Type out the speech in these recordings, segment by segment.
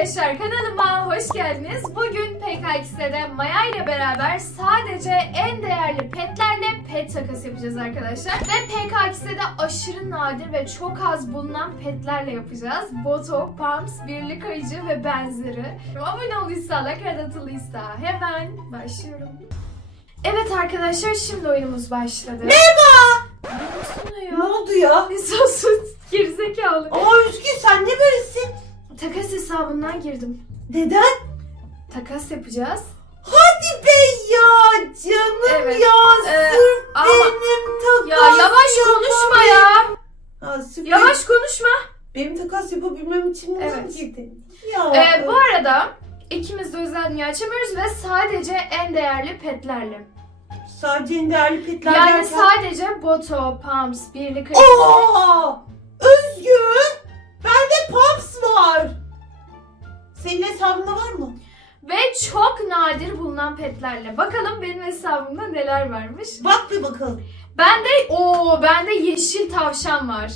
arkadaşlar kanalıma hoş geldiniz. Bugün PKX'de Maya ile beraber sadece en değerli petlerle pet takası yapacağız arkadaşlar. Ve PKX'de aşırı nadir ve çok az bulunan petlerle yapacağız. Boto, Pumps, Birlik Ayıcı ve benzeri. Abone olduysa, like atıldıysa hemen başlıyorum. Evet arkadaşlar şimdi oyunumuz başladı. Merhaba. Nasıl ya? Ne oldu ya? Bir sosun gerizekalı. Aa Özgü sen ne böylesin? Takas hesabından girdim. Neden? Takas yapacağız. Hadi be ya canım Evet. ya Ee, sırf ama- benim takas Ya yavaş konuşma ya. Ha, sırf Yavaş konuşma. Benim, takas yapabilmem için buna Evet. girdin? Ya. Ee, bu arada ikimiz de özel dünya açamıyoruz ve sadece en değerli petlerle. Sadece en değerli petler Yani derken- sadece Boto, Pumps, Birlik Aa! Özgü! Var. Senin hesabında var mı? ve çok nadir bulunan petlerle. Bakalım benim hesabımda neler varmış. Bak bir bakalım. Bende o bende yeşil tavşan var.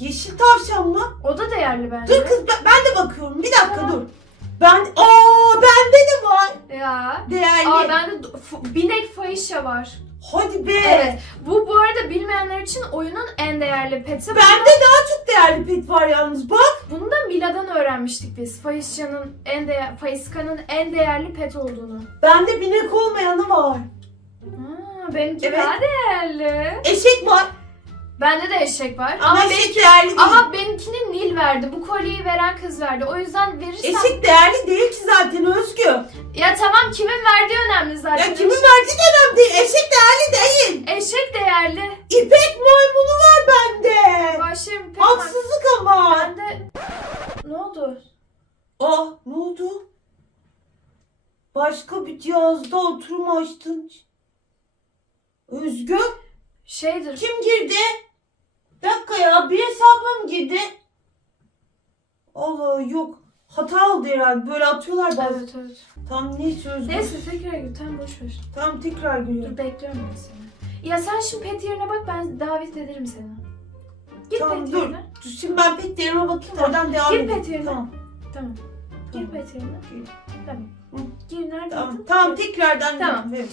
Yeşil tavşan mı? O da değerli bence. Dur kız ben, ben de bakıyorum. Bir dakika Tamam. dur. Ben aa bende de var. Ya. Değerli. Aa bende do- f- binek fahişe var. Hadi be. Evet. Bu bu arada bilmeyenler için oyunun en değerli peti. Bende daha çok değerli pet var yalnız bak. Bunu da Mila'dan öğrenmiştik biz. Fahişcanın en değer, Fahiska'nın en değerli pet olduğunu. Bende binek olmayanı var. Aa, benimki Evet. daha değerli. Eşek var. Bende de eşek var. Ama, eşek benimki, değerli değil. ama benimkini Nil verdi. Bu kolyeyi veren kız verdi. O yüzden verirsem... Eşek değerli değil ki zaten Özgü. Ya tamam kimin verdiği önemli zaten. Ya kimin verdiği de önemli değil. Eşek değerli değil. Eşek değerli. İpek maymunu var bende. Başlayayım. pek Haksızlık ama. Bende... Ne oldu? Aa ne oldu? Başka bir cihazda oturum açtın. Özgü Şeydir. kim girdi? Dakika ya bir hesabım girdi. Allah yok. Hata oldu herhalde. Böyle atıyorlar bazen. Evet evet. Tam neyse Özgü. Neyse tekrar gir. Tamam boş ver. Tamam tekrar giriyorum. Dur bekliyorum ben seni. Ya sen şimdi pet yerine bak ben davet ederim seni. Gir Tamam pet dur. yerine. Dur, Şimdi ben pet yerime bakayım Tamam. oradan devam Gir pet yerine. Tamam. Tamam. Gir pet yerine. Tamam. Gir nerede? Tamam, tamam tekrardan Tamam. evet.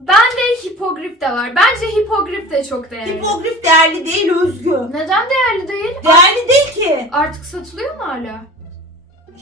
Bende hipogrif de var. Bence hipogrif de çok değerli. Hipogrif değerli değil Özgü. Neden değerli değil? Değerli değil ki. Artık satılıyor mu hala?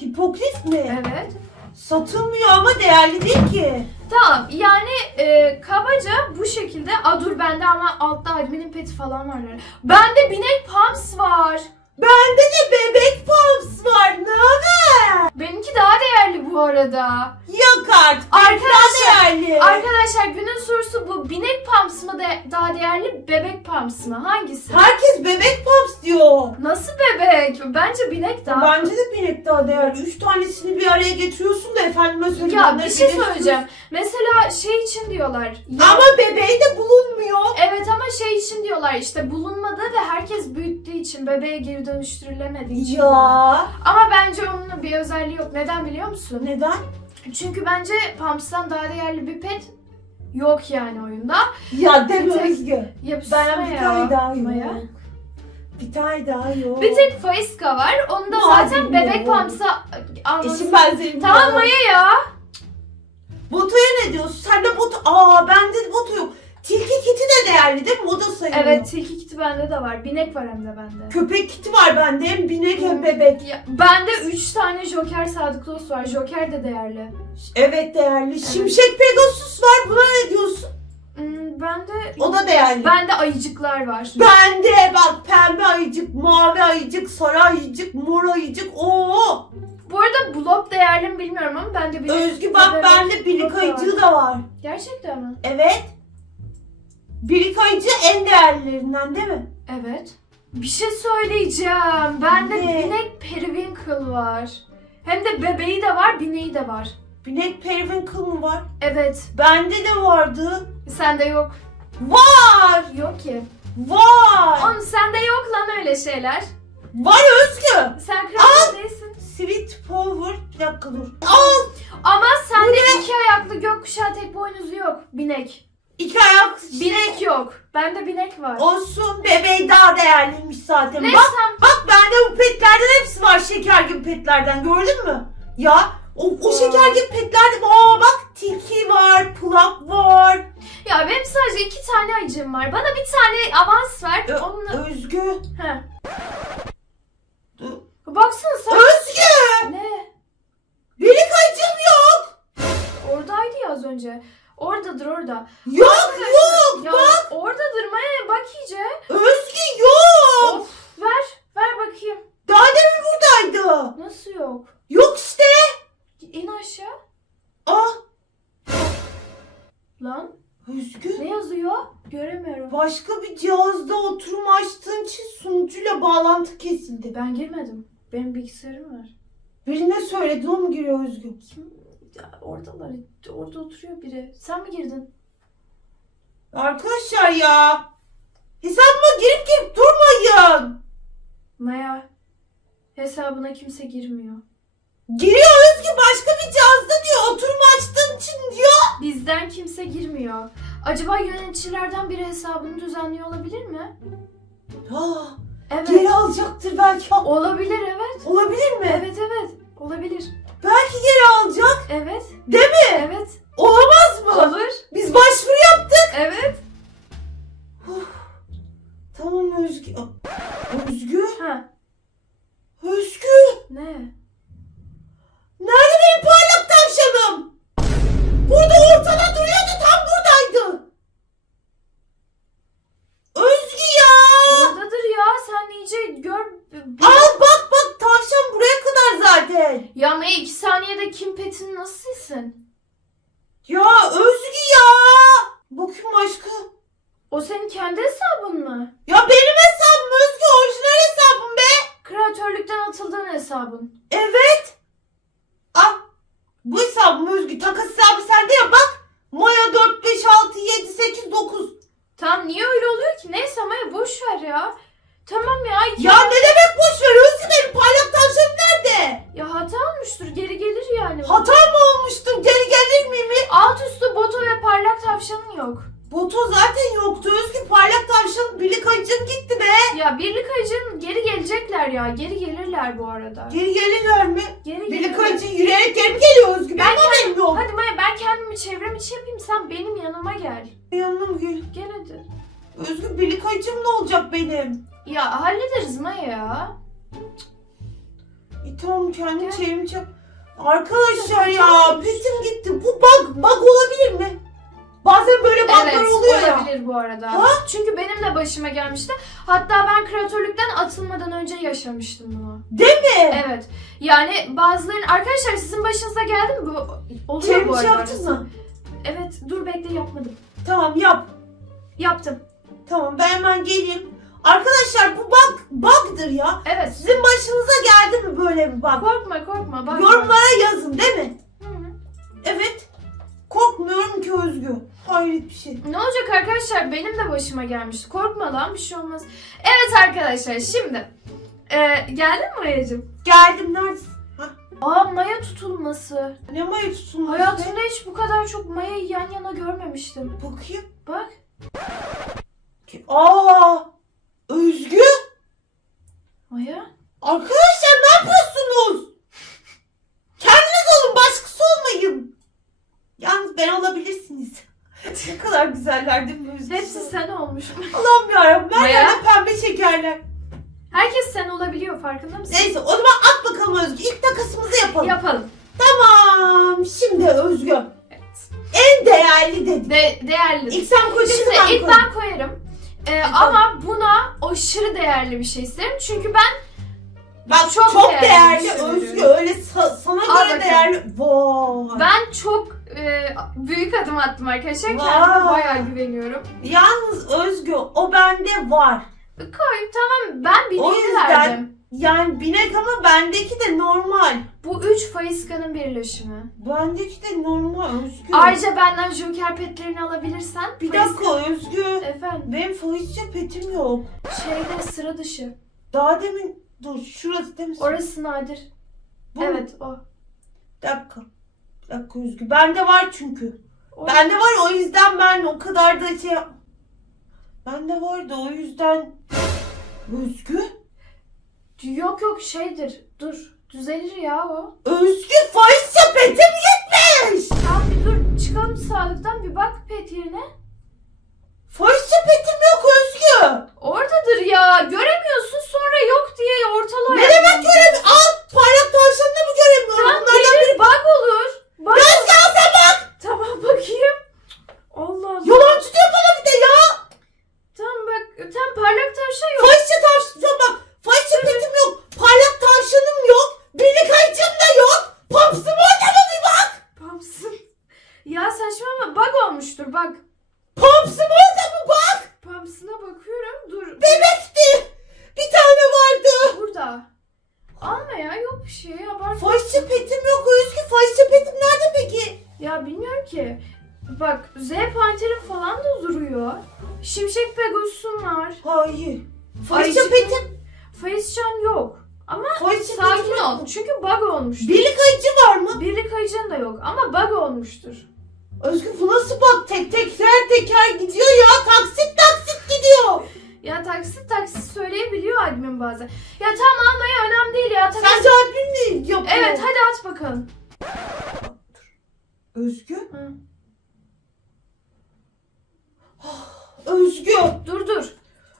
Hipogrif mi? Evet. Satılmıyor ama değerli değil ki. Tamam yani e, kabaca bu şekilde. Aa dur bende ama altta adminin peti falan var. Bende binek pumps var. Bende de bebek pumps var. Ne haber? Benimki daha değerli bu arada. Yok artık. Arkadaşlar, değerli. Arkadaşlar günün sorusu bu. Binek pumps mı de daha değerli, bebek pumps mı? Hangisi? Herkes bebek pumps diyor. Nasıl bebek? Bence binek daha. Bence de binek daha değerli. Üç tanesini bir araya getiriyorsun da efendime söyleyeyim. Ya bir şey söyleyeceğim. Mesela şey için diyorlar. Ya- Ama bebeği de bulunmuyor. Evet ama şey için diyorlar işte bulunmadı ve herkes büyüttüğü için bebeğe geri dönüştürülemediği için. Ya. Ama bence onun bir özelliği yok. Neden biliyor musun? Neden? Çünkü bence Pumps'tan daha değerli bir pet yok yani oyunda. Ya deme Bir tek- Özgü. Yapışma Ben bir ya. tane daha yok. Bir tane daha yok. Bir tek Faiska var. Onu da zaten bebek ya. Pumps'a alması. Eşim benzerim. Tamam Maya ya. Botoya ne diyorsun? Sende bot... Aa bende de boto yok. Tilki kiti de değerli değil mi? O da sayılıyor. Evet tilki kiti bende de var. Binek var hem de bende. Köpek kiti var bende. Hem binek Hmm. hem bebek. Ya, bende 3 tane Joker Sadık Dost var. Joker de değerli. Evet değerli. Şimşek Pegasus var. Buna ne diyorsun? Hmm, bende O da değerli. bende ayıcıklar var. Bende bak pembe ayıcık, mavi ayıcık, sarı ayıcık, mor ayıcık. Oo. Bu arada Blob değerli mi bilmiyorum ama bende bir Özgü bak bende da ayıcığı da var. Gerçekten mi? Evet. Bilik ayıcığı en değerlilerinden değil mi? Evet. Bir şey söyleyeceğim. Bende Ne? binek Periwinkle var. Hem de bebeği de var, bineği de var. Binek periwinkle mı var? Evet. Bende de vardı. Sende yok. Var. Yok ki. Var. Oğlum sende yok lan öyle şeyler. Var Özgü. Sen kral değilsin. Sweet Power. Bir dakika dur. Al. Ama sende iki ayaklı gökkuşağı tek boynuzu yok. Binek. İki ayak. Binek yok. Bende binek var. Olsun bebeği daha değerliymiş zaten. Neyse Bak sen bak bende bu petlerden hepsi var şeker gibi petlerden gördün mü? Ya o, o şeker gibi petlerde aa bak tilki var, plak var. Ya benim sadece iki tane ayıcığım var. Bana bir tane avans ver. Ö- Onunla... Özgü. Heh. Ö- Baksana sen. Özgü! Ne? Benim acım yok. Oradaydı ya az önce. Oradadır orada. Yok yok Ya bak. oradadır Maya bak iyice. Özgü yok. Of ver. Ver bakayım. Daha demin buradaydı. Nasıl yok? Yok işte. İn aşağı. Ah Lan Özgü. ne yazıyor? Göremiyorum. Başka bir cihazda oturum açtığın için sunucuyla bağlantı kesildi. Ben girmedim. Benim bilgisayarım var. Birine söyledin o mu giriyor Özgü? Kim? Ya oradalar. Orada oturuyor biri. Sen mi girdin? Arkadaşlar ya. Hesabıma girip girip durmayın. Maya. Hesabına kimse girmiyor. Giriyor Özgü başka bir cihazda diyor. Oturum açtığın için diyor. Bizden kimse girmiyor. Acaba yöneticilerden biri hesabını düzenliyor olabilir mi? Ah, Evet. geri alacaktır belki. Olabilir evet. Olabilir mi? Evet evet. Olabilir. Belki geri alacak. Evet. Değil mi? Evet. Olamaz mı? Olur. Biz başvuru yaptık. Evet. Tamam Özgü. Özgü. Ha. Özgü. Ne? Nerede benim parlak tavşanım? Burada ortada duruyordu tam buradaydı. Özgü ya. Oradadır ya. Sen iyice gör. Al bak bak tavşan buraya kadar zaten. Ya Maya iki saniyede kim petini nasıl silsin? Ya Özgü ya. Bakayım başka. O senin kendi hesabın mı? Ya benim hesabım Özgü orijinal hesabım be. Kreatörlükten atıldığın hesabın. Evet. Ah bu hesabım Özgü takas hesabı sende ya bak. Maya 4, 5, 6, 7, 8, 9. Tamam niye öyle oluyor ki? Neyse Maya boş ver ya. Tamam ya. iki- Ya ne demek boş ver Özgü benim parlak tavşanım nerede? Ya hata olmuştur. Geri gelir yani. Hata mı olmuştur geri gelir miyim? Alt üstü boto ve parlak tavşanın yok. Boto zaten yoktu Özgü parlak tavşan birlik ayıcım gitti be. Ya birlik ayıcın geri gelecekler ya. Geri gelirler bu arada. Geri gelirler mi? Geri Birlik gelirler. ayıcı yürüyerek geri mi geliyor Özgü? Ben Ben haberim yok. Hadi Maya ben kendimi çevrem içi yapayım. Sen benim yanıma gel. Yanına mı gel? Gel hadi. Özgü birlik ayıcım ne olacak benim? Ya hallederiz Maya ya. E tamam kendim Gel. çevireceğim. Arkadaşlar ya petim gitti. Bu bug, bug olabilir mi? Bazen böyle buglar Evet oluyor ya. olabilir bu arada. Ha? Çünkü benim de başıma gelmişti. Hatta ben kreatörlükten atılmadan önce yaşamıştım bunu. Değil mi? Evet. Yani bazıların arkadaşlar sizin başınıza geldi mi bu? Oluyor bu Çevirmiş arada. yaptın mı? Evet dur bekle yapmadım. Tamam yap. Yaptım. Tamam ben hemen geleyim. Arkadaşlar bu bug, bug'dır ya. Evet. Sizin başınıza geldi mi böyle bir bug? Korkma korkma. Bak, Yorumlara yazın değil mi? Hı hı. Evet. Korkmuyorum ki Özgü. Hayret bir şey. Ne olacak arkadaşlar? Benim de başıma gelmişti. Korkma lan bir şey olmaz. Evet arkadaşlar şimdi. Ee, geldin mi Maya'cığım? Geldim neredesin? Aa Maya tutulması. Ne maya tutulmuş Hayatımda hiç bu kadar çok Maya'yı yan yana görmemiştim. Bakayım. Bak. Aa! Özgü? Maya. Arkadaşlar ne yapıyorsunuz? Kendiniz olun başkası olmayın. Yalnız ben olabilirsiniz. ne kadar güzeller değil mi Özgü? Hepsi sen olmuş. Allah'ım yarabbim. Her Maya? yerde pembe şekerler. Herkes sen olabiliyor farkında mısın? Neyse o zaman at bakalım Özgü. İlk takasımızı yapalım. Yapalım. Tamam. Şimdi Özgü. Evet. En değerli dedik. De değerli. İlk sen koyacaksın Şimdi ben ilk koyayım. ben koyarım. Ee, ama buna aşırı değerli bir şey isterim. Çünkü ben Bak çok çok, değerli değerli, bir şey Özgü. Öyle sa- sana Al göre bakalım. değerli. Vay. ben çok e, büyük adım attım arkadaşlar. Kendime Vay. bayağı güveniyorum. Yalnız Özgü o bende var. Koy tamam ben O bineğini yüzden- verdim. Yani binek ama bendeki de normal. Bu üç faiskanın birleşimi. Bendeki de normal Özgü. Ayrıca benden joker petlerini alabilirsen. bir dakika Özgü. Efendim Benim faizce petim yok. şeyde sıra dışı. Daha demin dur şurası değil mi? Orası nadir. Bu mu? evet o. Bir dakika. Bir dakika Özgü. Bende var çünkü. o. Bende var o yüzden ben o kadar da şey yap- Bende vardı o yüzden. Özgü. Yok yok şeydir. Dur. Düzelir ya o. Özgü Petim gitmiş. Tamam bir dur çıkalım sağlıktan bir bak pet yerine. Fahişe petim yok Özgü. Oradadır ya. Göremiyorsun sonra yok diye ortalığa. Ne demek göremiyorum? Al parlak tavşanını mı göremiyorum? Tamam Bunlardan gelir bug olur. Bug Özgü al sen bak. Tamam bakayım. Allah Allah. Yalan tutuyor bana bir de ya. Tamam bak. Tam parlak tavşan yok. Fahişe tavşan bak. Fahişe petim yok. Parlak tavşanım yok. Birlik ayıcım da yok. Papsım orada mı bir bak. Pamsın. Ya saçmalama bug olmuştur bak. Papsım orada mı bak. Pamsına bakıyorum. Dur. Bebekti. Bir tane vardı. Burada. Alma ya yok bir şey. Abart. Fahişe petim yok Özgü. Fahişe petim nerede peki? Ya bilmiyorum ki. Bak Z Panter'in falan da duruyor. Şimşek Pegasus'un var. Hayır. Fahişe Ayıcık- petim. Facecan yok. Ama Fahişe sakin yok. ol. Çünkü bug olmuştur. Birlik ayıcı var mı? Birlik ayıcın da yok ama bug olmuştur. Özgü bu nasıl bak tek teker teker gidiyor ya. Taksit taksit gidiyor. Ya taksit taksit söyleyebiliyor admin bazen. Ya tamam almaya önemli değil ya. Takas... Sence admin mi yapıyor? Evet hadi at bakalım. Özgü. Hı. Özgü. Dur dur.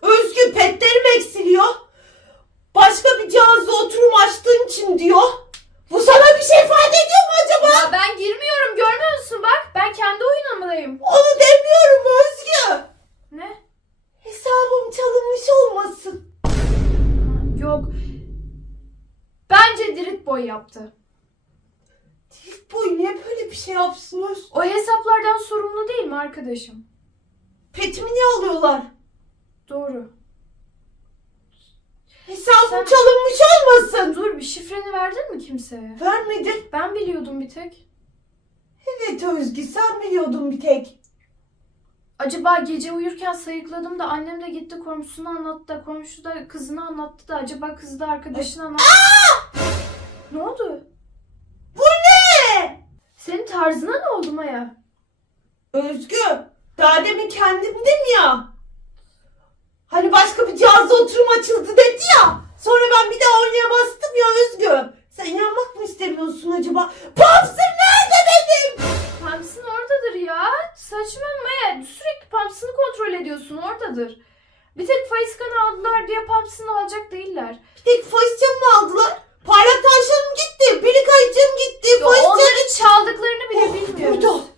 Özgü petlerim eksiliyor. Başka bir cihazda oturum açtığın için diyor. Bu sana bir şey ifade ediyor mu acaba? Ya ben girmiyorum görmüyor musun bak. Ben kendi oyunumdayım. Onu demiyorum Özgü. Ne? Hesabım çalınmış olmasın. Yok. Bence Dirit Boy yaptı. Tilk boy niye böyle bir şey yapsın Özgü? O hesaplardan sorumlu değil mi arkadaşım? Petimi niye alıyorlar? Doğru. Hesabım Sen- çalınmış olmasın. Dur bir şifreni verdin mi kimseye? Vermedin. Ben biliyordum bir tek. Evet Özgü sen biliyordun bir tek. Acaba gece uyurken sayıkladım da annem de gitti komşusuna anlattı da komşu da kızına anlattı da acaba kız da arkadaşına anlattı. Ne oldu? Bu ne? Senin tarzına ne oldu Maya? Özgü daha demin kendimdim ya. Hani başka bir cihazda oturum açıldı dedi ya. Sonra ben bir daha oynayamazdım ya Özgü. Sen inanmak mı istemiyorsun acaba? Pops'ım nerede benim? Pamsın oradadır ya. Saçma Maya. Sürekli Pamsını kontrol ediyorsun oradadır. Bir tek Faiskan'ı aldılar diye Pamsını alacak değiller. Bir tek faşçamı aldılar. Parlak tavşanım gitti. Birlik ayıcım gitti. Ya Faşçam... onları çaldıklarını bile Oh, bilmiyoruz. burada.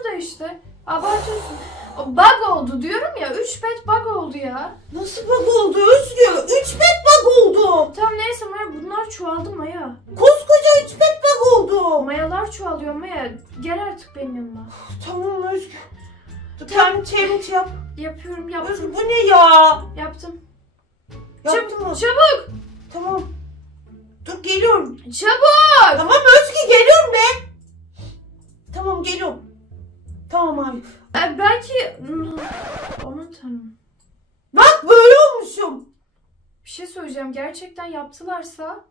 Bak orada işte. Abartıyorsun. Bug oldu diyorum ya. 3 pet bug oldu ya. Nasıl bug oldu Özgü? Üç pet bug oldu. Tamam neyse Maya bunlar çoğaldı Maya. Koskoca üç pet bug oldu. Mayalar çoğalıyor Maya. Gel artık benim yanıma. Tamam Özgü. Dur kendi challenge yap. Yapıyorum yaptım. bu ne ya? Yaptım. Yaptın mı? Çabuk. Tamam. Dur geliyorum. Çabuk. Tamam Özgü geliyorum be. Tamam geliyorum. Tamam abi. E, belki... Aman tanrım. Bak böyle olmuşum. Bir şey söyleyeceğim. Gerçekten yaptılarsa...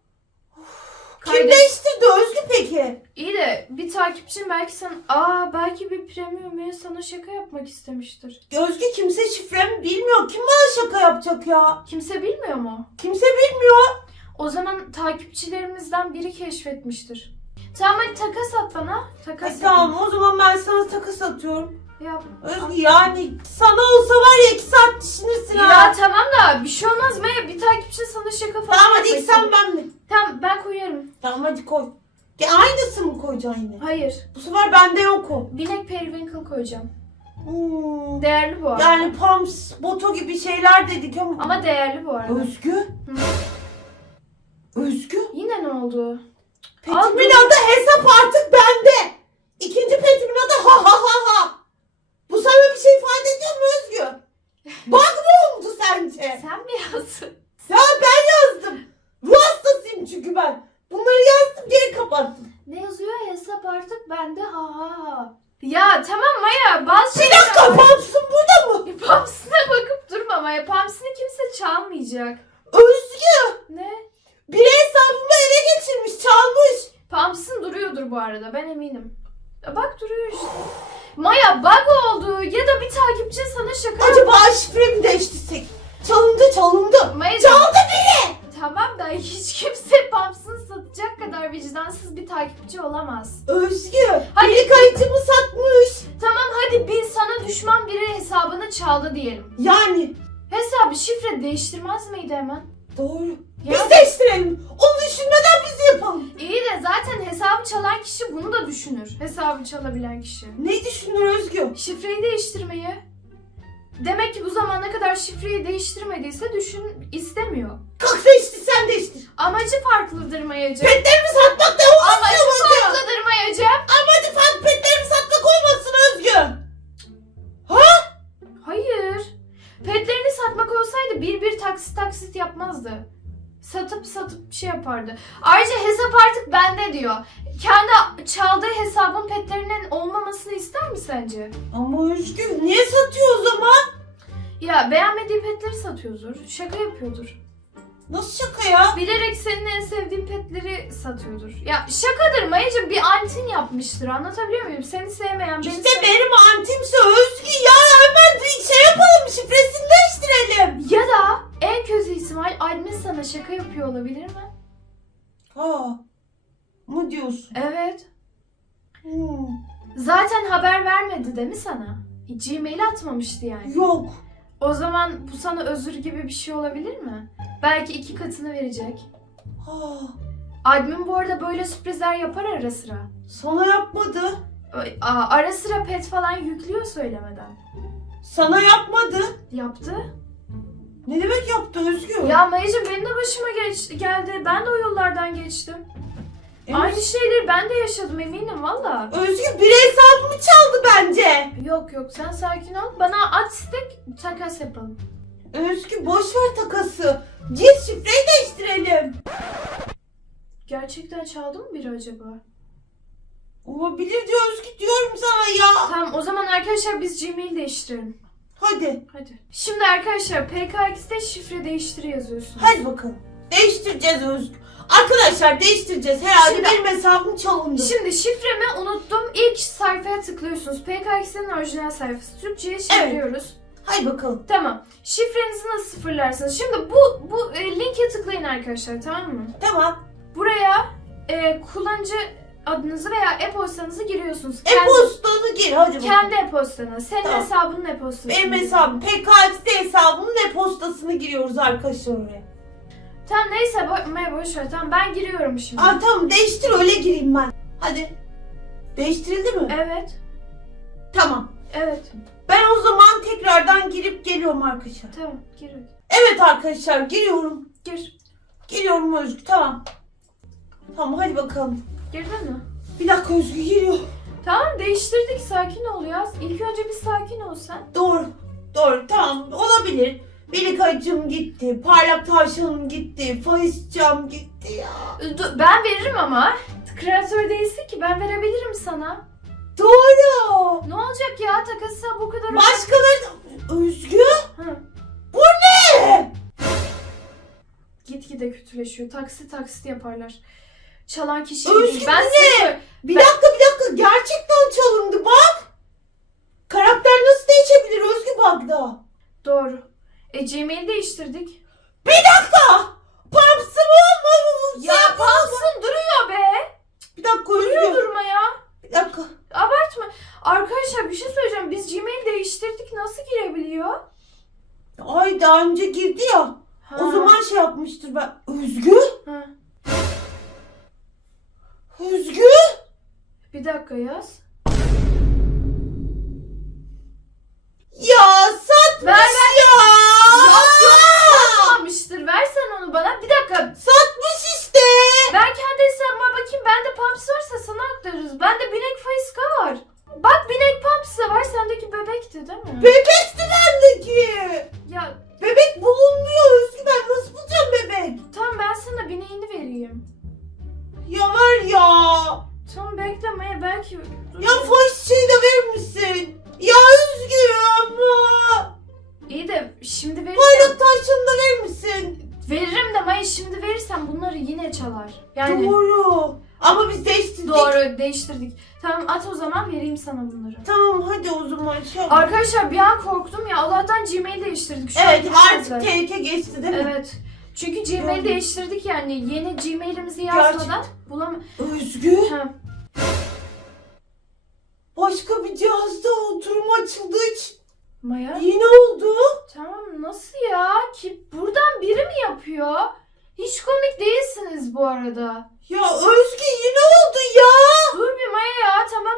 Kim Kaydet- değiştirdi Özgü peki? İyi de bir takipçin belki sen... Aa belki bir premium üye sana şaka yapmak istemiştir. Özgü kimse şifremi bilmiyor. Kim bana şaka yapacak ya? Kimse bilmiyor mu? Kimse bilmiyor. O zaman takipçilerimizden biri keşfetmiştir. Tamam hadi takas at bana. Takas at. tamam o zaman ben sana takas atıyorum. Yap. Özgü yani sana olsa var ya iki saat düşünürsün Ya ha. tamam da bir şey olmaz Maya. Bir takipçi sana şaka falan Tamam hadi ilk sen ben mi? Tamam ben koyarım. Tamam hadi koy. Ya aynısı mı koyacaksın yine? Hayır. Bu sefer bende yok o. Binek periwinkle koyacağım. Hmm. Değerli bu arada. Yani Pams, Boto gibi şeyler dedik ama. Ama değerli bu arada. Özgü? Özgü? Yine ne oldu? Petimin adı hesap artık bende. İkinci petimin adı ha ha ha ha. Bu sana bir şey ifade ediyor mu Özgü? Bug mı oldu sence? Sen mi yazdın? Ya ben yazdım. Ruh hastasıyım çünkü ben. Bunları yazdım geri kapattım. Ne yazıyor? Hesap artık bende ha ha ha. Ya tamam Maya bazı Bir dakika Pams'ın burada mı? Pamsına bakıp durma Maya. Pamsını kimse çalmayacak. Özgü. Ne? Biri hesabımı ele geçirmiş çalmış. Pamsın duruyordur bu arada ben eminim. Ya Bak duruyor işte. Maya bug oldu ya da bir takipçi sana şaka Acaba şifremi değiştirsek? Çalındı çalındı. Maya Çaldı biri. tamam da hiç kimse Pumps'ını satacak kadar vicdansız bir takipçi olamaz. Özgü. Hadi. Biri kayıtımı satmış. Tamam hadi bir sana düşman biri hesabını çaldı diyelim. Yani. Hesabı şifre değiştirmez miydi hemen? Doğru. Ya, Biz değiştirelim. Onu düşünmeden biz yapalım. iyi de zaten hesabı çalan kişi bunu da düşünür. Hesabı çalabilen kişi. Ne düşünür Özgü? Şifreyi değiştirmeyi. Demek ki bu zamana kadar şifreyi değiştirmediyse düşün istemiyor. Kalk değiştir sen değiştir. Amacı farklıdır Mayacığım. Petlerimi satmak da olmasın Amacı farklıdır Mayacığım. Amacı farklı petlerimi satmak olmasın satmak olsaydı bir bir taksit taksit yapmazdı. Satıp satıp bir şey yapardı. Ayrıca hesap artık bende diyor. Kendi çaldığı hesabın petlerinin olmamasını ister mi sence? Ama Özgü niye satıyor o zaman? Ya beğenmediği petleri satıyordur. Şaka yapıyordur. Nasıl şaka ya? Bilerek senin en sevdiğin petleri satıyordur. Ya şakadır Mayacığım bir antin yapmıştır anlatabiliyor muyum? Seni sevmeyen beni İşte sev- benim antimse Özgü ya hemen bir şey yapalım şifresini değiştirelim. Ya da en kötü ihtimal admin sana şaka yapıyor olabilir mi? Ha. Mı diyorsun? Evet. Hmm. Zaten haber vermedi değil mi sana? Gmail atmamıştı yani. Yok. O zaman bu sana özür gibi bir şey olabilir mi? Belki iki katını verecek. Ha. Admin bu arada böyle sürprizler yapar ara sıra. Sana yapmadı. Ara sıra pet falan yüklüyor söylemeden. Sana yapmadı. Yaptı. Ne demek yaptı Özgü? Ya Mayacım benim de başıma geç, geldi. Ben de o yollardan geçtim. Emin Aynı şeyleri ben de yaşadım eminim valla. Özgü bir hesabımı çaldı bence. Yok yok sen sakin ol. Bana at istek takas yapalım. Özgü boş ver takası. Git şifreyi değiştirelim. Gerçekten çaldı mı biri acaba? Olabilir diyor Özgü diyorum sana ya. Tamam o zaman arkadaşlar biz Gmail değiştirelim. Hadi. Hadi. Şimdi arkadaşlar PKX'de şifre değiştir yazıyorsunuz. Hadi bakalım. Değiştireceğiz Özgü. Arkadaşlar değiştireceğiz. Herhalde Şimdi- benim hesabım çalındı. Şimdi şifremi unuttum. İlk sayfaya tıklıyorsunuz. PKX'in orijinal sayfası. Türkçe'ye çeviriyoruz. Hadi bakalım. Tamam. Şifrenizi nasıl sıfırlarsınız? Şimdi bu bu e, linke tıklayın arkadaşlar tamam mı? Tamam. Buraya e, kullanıcı adınızı veya e-postanızı giriyorsunuz. E-postanı gir hadi bakalım. kendi e-postanı. Senin Tamam. hesabının e-postası. Benim hesabım PKX'de hesabımın e-postasını giriyoruz arkadaşlar oraya. Tamam neyse bo- boş ver. Tamam ben giriyorum şimdi. Aa tamam değiştir öyle gireyim ben. Hadi. Değiştirildi mi? Evet. Tamam. Evet. Ben o zaman tekrardan girip geliyorum arkadaşlar. Tamam gir. Evet arkadaşlar giriyorum. Gir. Giriyorum Özgü tamam. Tamam hadi bakalım. Girdin mi? Bir dakika Özgü giriyor. Tamam değiştirdik sakin ol ya. İlk önce bir sakin ol sen. Doğru. Doğru tamam olabilir. Melik acım gitti. Parlak tavşanım gitti. Faiz cam gitti ya. Dur, Ben veririm ama. Kreatör değilsin ki ben verebilirim sana. Doğru. Ne olacak ya takası bu kadar. Başkaları... Özgü? Hı. Bu ne? Gitgide kötüleşiyor. Taksit taksit yaparlar. Çalan kişi Özgür, değil. Ben size sö- Bir Ben- dakika bir dakika gerçekten çalındı bak. Karakter nasıl değişebilir Özgü bak Doğru. E Gmail değiştirdik. Bir dakika. Papsı mı olmalı? Ya Pulse'ın duruyor be. Bir dakika Duruyor durma ya. Bir dakika. Abartma. Arkadaşlar bir şey söyleyeceğim. Biz Gmail değiştirdik. Nasıl girebiliyor? Ay daha önce girdi ya. Ha. O zaman şey yapmıştır ben. Özgü? Dakika yaz. Ya satmış Ver, ver. ya. Yok yok satmamıştır. Versen onu bana. Bir dakika. Satmış işte. Ben kendi hesabıma bakayım. Bende Pumps varsa sana aktarırız. Bende binek Faiska var. Bak binek Pumps da var. Sendeki bebekti değil mi? Bebekti bendeki. ya Bebek bulunmuyor Özgü ben nasıl bulacağım bebek? tamam ben sana bineğini vereyim. Ya ver ya. Tamam beklemeye belki... Ya de verir misin? Ya Özgü ama. İyi de şimdi verirsem... Bayrak taşını da verir misin? Veririm de Maya şimdi verirsem bunları yine çalar. Yani Doğru. Ama biz değiştirdik. doğru değiştirdik. Tamam at o zaman vereyim sana bunları. Tamam hadi o zaman şey yap. Arkadaşlar bir an korktum ya Allah'tan Gmail değiştirdik. Şu Evet artık tehlike geçti değil mi? Evet. Çünkü Gmail'i Yani- değiştirdik yani. Yeni Gmail'imizi yazmadan bulam... Özgü Ha, başka bir cihazda oturum açıldı hiç. Maya Yine oldu. tamam nasıl ya? Ki buradan biri mi yapıyor? Hiç komik değilsiniz bu arada. Ya Özgü yine oldu ya. Dur bir Maya ya tamam.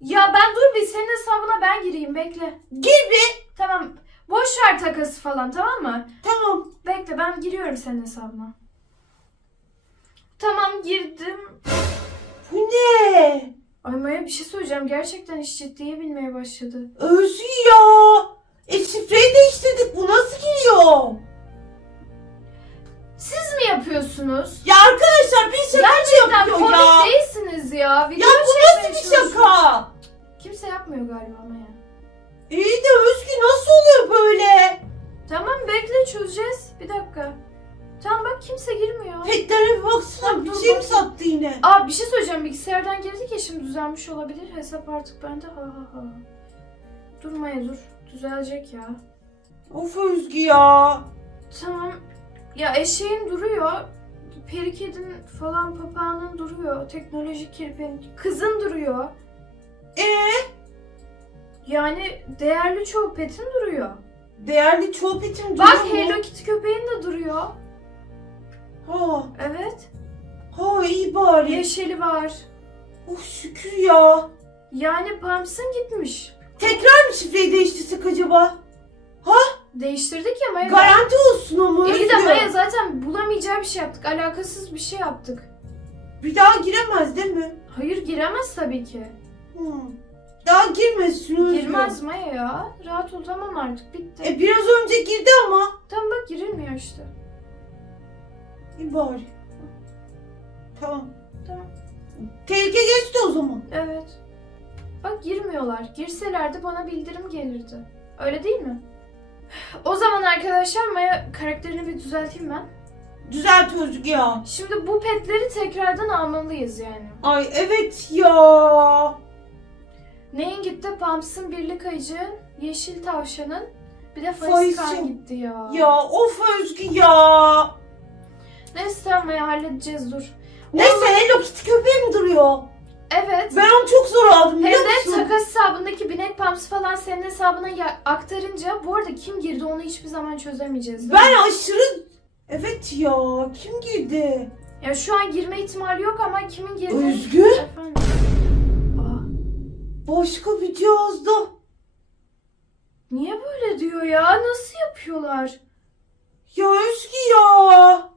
Ya ben dur bir senin hesabına ben gireyim bekle. Gir bir. Tamam boş ver takası falan tamam mı? Tamam. Bekle ben giriyorum senin hesabına. Tamam girdim. Bu ne? Ay Maya bir şey söyleyeceğim. Gerçekten iş ciddiye binmeye başladı. Özgü ya. E şifreyi değiştirdik. Bu nasıl giriyor? Siz mi yapıyorsunuz? Ya arkadaşlar bir şaka Gerçekten yapıyor komik ya. değilsiniz ya. Video Ya bu çekmeye nasıl bir çalışıyorsunuz. şaka? Kimse yapmıyor galiba Maya. İyi de Özgü nasıl oluyor böyle? Tamam bekle çözeceğiz. Bir dakika. Tamam bak kimse girmiyor. Petlere bir baksana bir dur şey mi bakayım. Yine? Aa bir şey söyleyeceğim. Bilgisayardan girdik ya şimdi düzelmiş olabilir. Hesap artık bende. Ha ha ha. Dur Maya dur. Düzelecek ya. Of Özgü ya. Tamam. Ya eşeğin duruyor. Perikedin falan papağanın duruyor. Teknolojik kirpin. Kızın duruyor. Ee, Yani değerli çoğu petin duruyor. değerli çoğu petim Bak duruyor mu? Hello Kitty köpeğin de duruyor. Ha, Evet. Ha iyi bari. Yeşili var. Of şükür ya. Yani Pumps'ın gitmiş. Tekrar mı şifreyi değiştirsek acaba? Değiştirdik ya Maya. Garanti olsun ama İyi de. Maya zaten bulamayacağı bir şey yaptık. Alakasız bir şey yaptık. Bir daha giremez değil mi? Hayır giremez tabii ki. Hmm. Daha girmesin Özgü. Girmez Maya ya. Rahat ol tamam artık bitti. E biraz önce girdi ama. Tamam bak girilmiyor işte. İyi bari. Tamam. Tamam. Tehlike geçti o zaman. Evet. Bak girmiyorlar. Girselerdi bana bildirim gelirdi. Öyle değil mi? O zaman arkadaşlar Maya karakterini bir düzelteyim ben. Düzelt Özgü ya. Şimdi bu petleri tekrardan almalıyız yani. Ay evet ya. Neyin gitti? Pumps'ın birlik ayıcı, yeşil tavşanın, bir de Faizci. Faiskan gitti ya. Ya of Özgü ya. Neyse tamam Maya halledeceğiz dur. Neyse Hello Kitty köpeği mi duruyor? Evet. Ben onu çok zor aldım Hem biliyor de musun? takas hesabındaki binek pumps falan senin hesabına ya- aktarınca bu arada kim girdi onu hiçbir zaman çözemeyeceğiz. değil mi? Ben aşırı... Evet ya kim girdi? Ya şu an girme ihtimali yok ama kimin girdi? Özgü? Efendim. Aa, Başka bir cihazda. niye böyle diyor ya? Nasıl yapıyorlar? Ya Özgü ya.